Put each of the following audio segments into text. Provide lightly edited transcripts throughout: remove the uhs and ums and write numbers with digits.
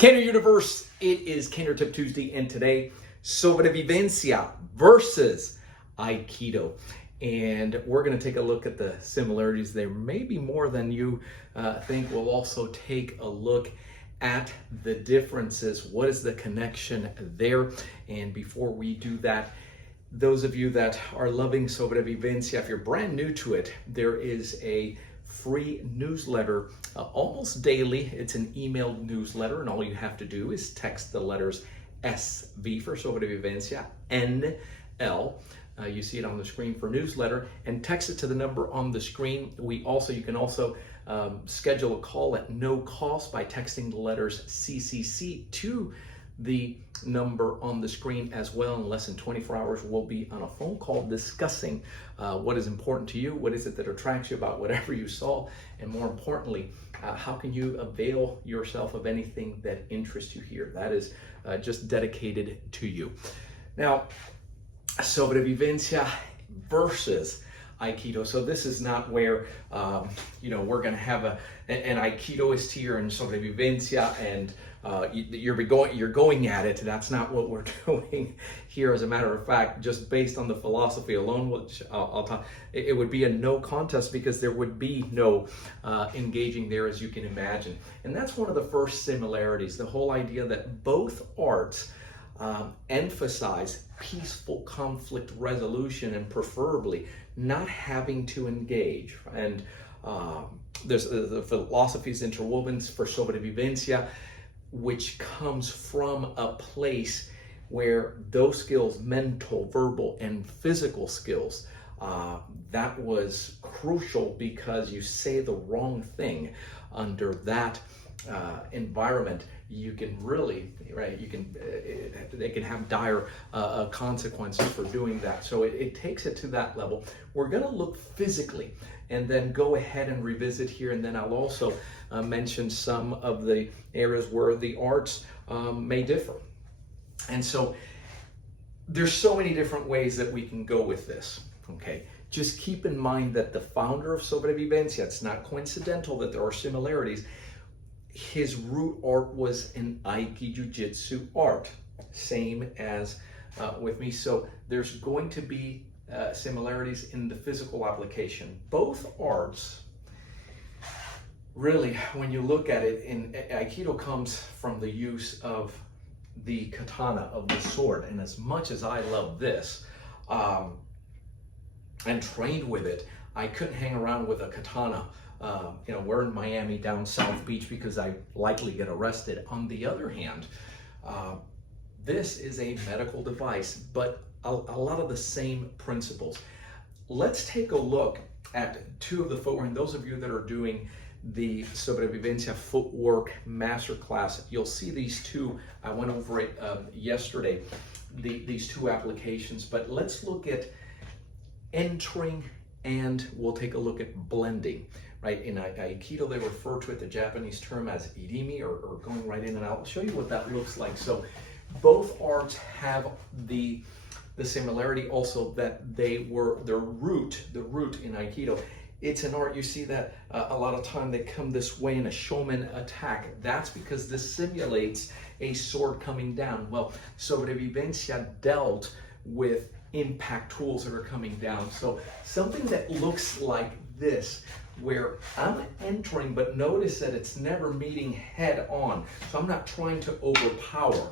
Kendo Universe, it is Kendo Tip Tuesday, and today, Sobrevivencia versus Aikido. And we're going to take a look at the similarities. There may be more than you think. We'll also take a look at the differences. What is the connection there? And before we do that, those of you that are loving Sobrevivencia, if you're brand new to it, there is a free newsletter almost daily. It's an emailed newsletter, and all you have to do is text the letters SV for Sobrevivencia, NL. You see it on the screen for newsletter, and text it to the number on the screen. You can also schedule a call at no cost by texting the letters CCC to the number on the screen as well. In less than 24 hours, we'll be on a phone call discussing what is important to you, what is it that attracts you about whatever you saw, and more importantly, how can you avail yourself of anything that interests you here. That is just dedicated to you. Now, Sobrevivencia versus Aikido. So this is not where we're going to have an Aikidoist here and Sobrevivencia, and you're going at it. That's not what we're doing here. As a matter of fact, just based on the philosophy alone, which I'll talk, it would be a no contest because there would be no engaging there, as you can imagine. And that's one of the first similarities, the whole idea that both arts emphasize peaceful conflict resolution and preferably not having to engage. And there's the philosophies interwoven for Sobrevivencia, which comes from a place where those skills, mental, verbal, and physical skills, that was crucial, because you say the wrong thing under that environment, you can really, they can have dire consequences for doing that. So it takes it to that level. We're going to look physically and then go ahead and revisit here, and then I'll also mention some of the areas where the arts may differ. And so there's so many different ways that we can go with this, okay? Just keep in mind that the founder of Sobrevivencia, it's not coincidental that there are similarities. His root art was an Aikijujutsu art, same as with me. So there's going to be similarities in the physical application. Both arts, really, when you look at it, in Aikido comes from the use of the katana, of the sword. And as much as I love this and trained with it, I couldn't hang around with a katana. We're in Miami, down South Beach, because I likely get arrested. On the other hand, this is a medical device, but a lot of the same principles. Let's take a look at two of the footwork. And those of you that are doing the Sobrevivencia footwork masterclass, you'll see these two. I went over it yesterday, these two applications. But let's look at entering, and we'll take a look at blending. Right, in Aikido, they refer to it, the Japanese term, as irimi, or going right in and out. I'll show you what that looks like. So both arts have the similarity also that they were the root in Aikido. It's an art, you see that a lot of time they come this way in a showman attack. That's because this simulates a sword coming down. Well, Sobrevivencia dealt with impact tools that are coming down. So something that looks like this, where I'm entering, but notice that it's never meeting head on. So I'm not trying to overpower.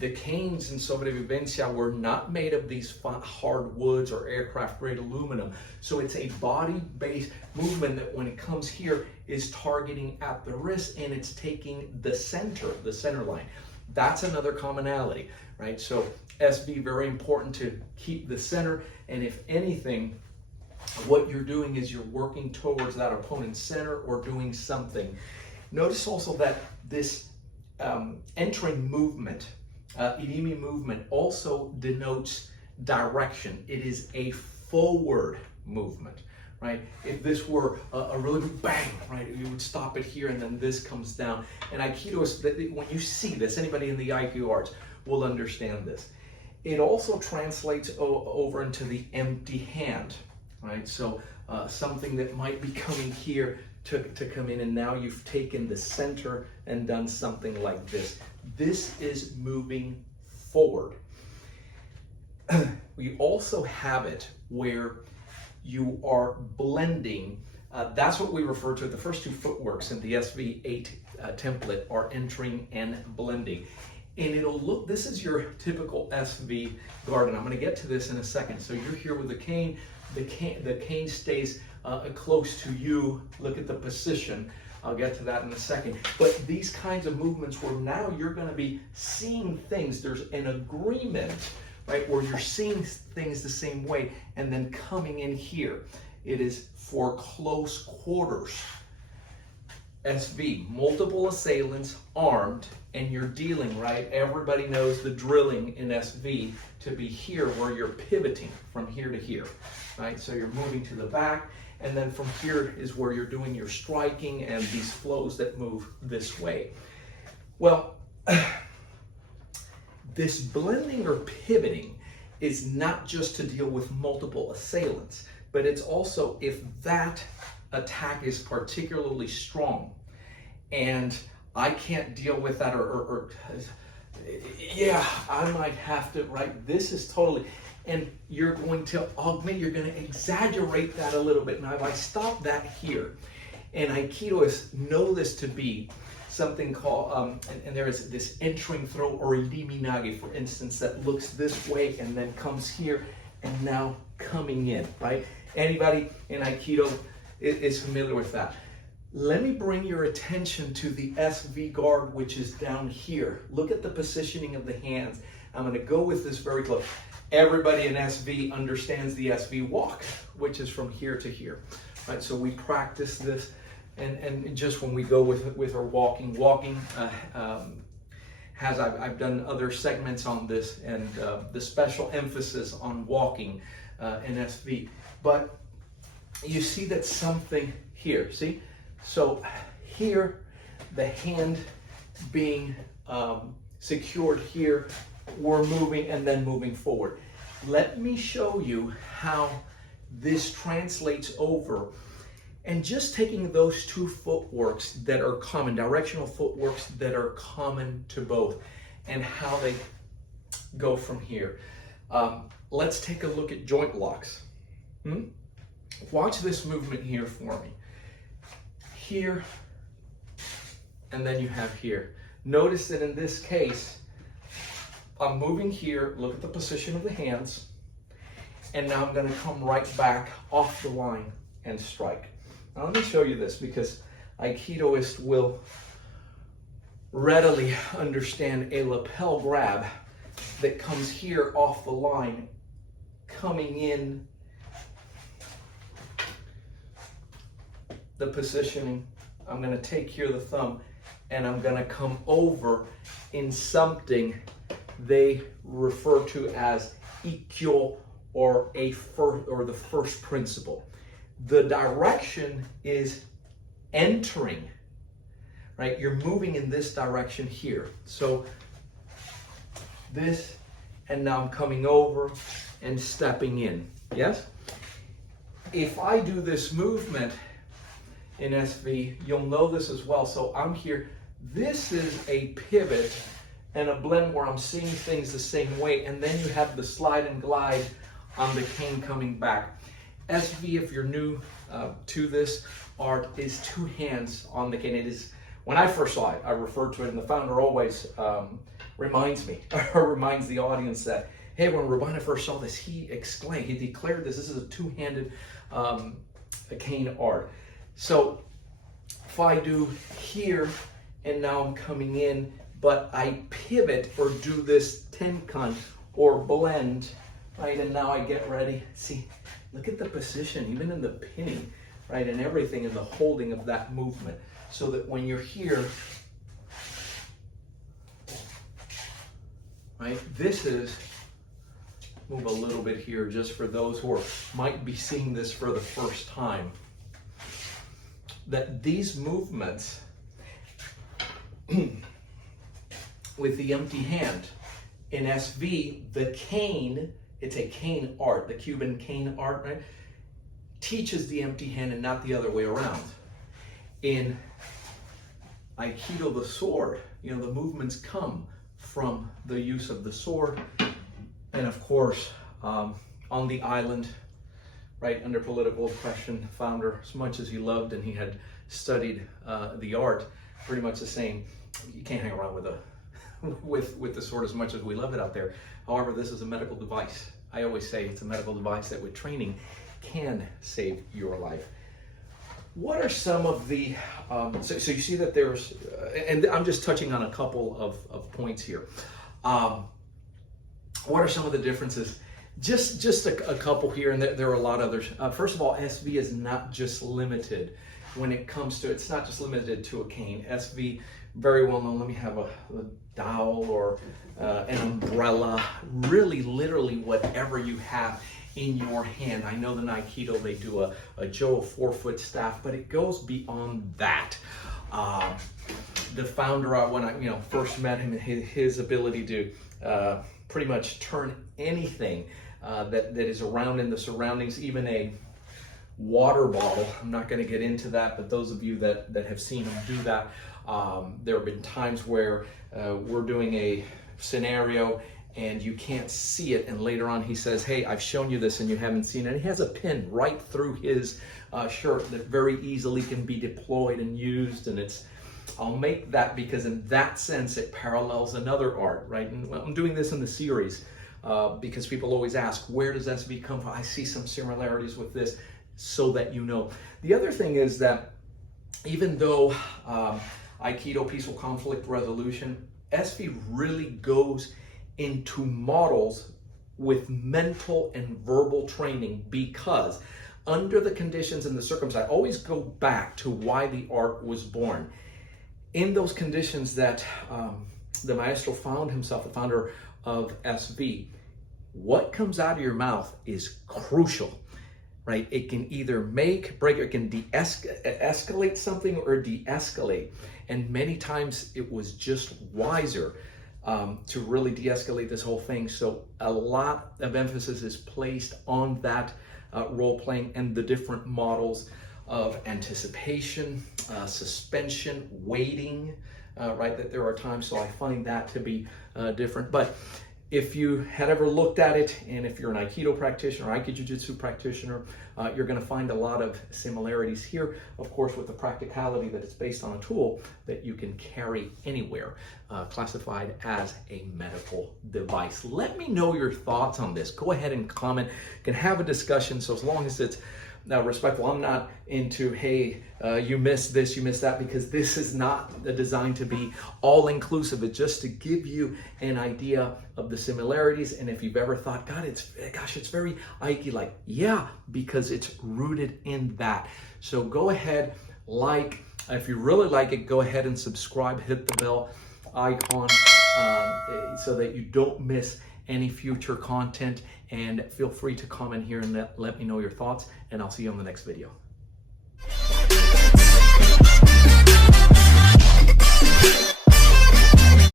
The canes in Sobrevivencia were not made of these hard woods or aircraft grade aluminum. So it's a body-based movement that, when it comes here, is targeting at the wrist, and it's taking the center line. That's another commonality, right? So SV, very important to keep the center, and if anything, what you're doing is you're working towards that opponent's center or doing something. Notice also that this entering movement, irimi movement, also denotes direction. It is a forward movement, right? If this were a really big bang, right, you would stop it here, and then this comes down. And Aikido is, when you see this, anybody in the Aikido arts will understand this. It also translates over into the empty hand. Right, so something that might be coming here to come in, and now you've taken the center and done something like this. This is moving forward. We also have it where you are blending. That's what we refer to. The first two footworks in the SV8 template are entering and blending. And it'll look, this is your typical SV guard, and I'm going to get to this in a second. So you're here with the cane. The cane stays close to you. Look at the position. I'll get to that in a second. But these kinds of movements where now you're going to be seeing things. There's an agreement, right, where you're seeing things the same way and then coming in here. It is for close quarters. SV, multiple assailants, armed, and you're dealing, right? Everybody knows the drilling in SV to be here where you're pivoting from here to here, right? So you're moving to the back, and then from here is where you're doing your striking and these flows that move this way. Well, this blending or pivoting is not just to deal with multiple assailants, but it's also if that attack is particularly strong and I can't deal with that, or yeah, I might have to, right? This is totally, and you're going to augment, you're going to exaggerate that a little bit. Now, if I stop that here, and Aikidoists know this to be something called, and there is this entering throw or liminage, for instance, that looks this way and then comes here and now coming in, right? Anybody in Aikido is familiar with that. Let me bring your attention to the SV guard, which is down here. Look at the positioning of the hands. I'm going to go with this very close. Everybody in SV understands the SV walk, which is from here to here, right? So we practice this, and just when we go with our walking, I've done other segments on this, and the special emphasis on walking in SV. But you see that something here, see? So here, the hand being secured here, we're moving and then moving forward. Let me show you how this translates over, and just taking those two footworks that are common, directional footworks that are common to both, and how they go from here. Let's take a look at joint locks. Watch this movement here for me. Here, and then you have here. Notice that in this case, I'm moving here, look at the position of the hands, and now I'm going to come right back off the line and strike. Now let me show you this, because Aikidoists will readily understand a lapel grab that comes here off the line, coming in the positioning. I'm going to take here the thumb, and I'm going to come over in something they refer to as ikkyo, or the first principle. The direction is entering, right? You're moving in this direction here. So this, and now I'm coming over and stepping in. Yes? If I do this movement in SV, you'll know this as well. So I'm here. This is a pivot and a blend where I'm seeing things the same way, and then you have the slide and glide on the cane coming back. SV, if you're new to this art, is two hands on the cane. It is, when I first saw it, I referred to it, and the founder always reminds me, or reminds the audience that, hey, when Robaina first saw this, he declared this is a two-handed cane art. So if I do here, and now I'm coming in, but I pivot or do this tenkan or blend, right? And now I get ready. See, look at the position, even in the pinning, right? And everything in the holding of that movement. So that when you're here, right? This is, move a little bit here just for those who might be seeing this for the first time. That these movements with the empty hand in SV, the cane, it's a cane art, the Cuban cane art, right? Teaches the empty hand and not the other way around. in Aikido, the sword, the movements come from the use of the sword. And of course, on the island, right, under political oppression, founder, as much as he loved and he had studied the art, pretty much the same. You can't hang around with the sword as much as we love it out there. However, this is a medical device. I always say it's a medical device that with training can save your life. What are some of the, so you see that there's, and I'm just touching on a couple of points here. What are some of the differences? Just a couple here, and there are a lot of others. First of all, SV is not just limited when it comes to, it's not just limited to a cane. SV, very well known. Let me have a dowel or an umbrella, really literally whatever you have in your hand. I know that in Aikido they do a Joe, a 4-foot staff, but it goes beyond that. The founder, when I first met him, his ability to pretty much turn anything that is around in the surroundings, even a water bottle. I'm not going to get into that, but those of you that have seen him do that, there have been times where we're doing a scenario and you can't see it, and later on he says, hey, I've shown you this and you haven't seen it. And he has a pin right through his shirt that very easily can be deployed and used, and I'll make that because in that sense it parallels another art, right? And I'm doing this in the series because people always ask, where does SV come from? I see some similarities with this, so that you know. The other thing is that even though Aikido, peaceful conflict resolution, SV really goes into models with mental and verbal training, because under the conditions and the circumstances, I always go back to why the art was born. In those conditions that the maestro found himself, the founder of SV, what comes out of your mouth is crucial, right? It can either make, break, or it can escalate something or de-escalate. And many times it was just wiser to really de-escalate this whole thing. So a lot of emphasis is placed on that role-playing and the different models of anticipation, suspension, waiting, right? That there are times, so I find that to be different. But if you had ever looked at it, and if you're an Aikido practitioner, Aikijujutsu practitioner, you're going to find a lot of similarities here, of course, with the practicality that it's based on a tool that you can carry anywhere, classified as a medical device. Let me know your thoughts on this. Go ahead and comment. You can have a discussion, so as long as it's respectful. I'm not into, hey, you missed this, you missed that, because this is not designed to be all-inclusive. It's just to give you an idea of the similarities. And if you've ever thought, it's very Aiki-like. Yeah, because it's rooted in that. So go ahead, like. If you really like it, go ahead and subscribe. Hit the bell icon so that you don't miss any future content, and feel free to comment here and let me know your thoughts, and I'll see you on the next video.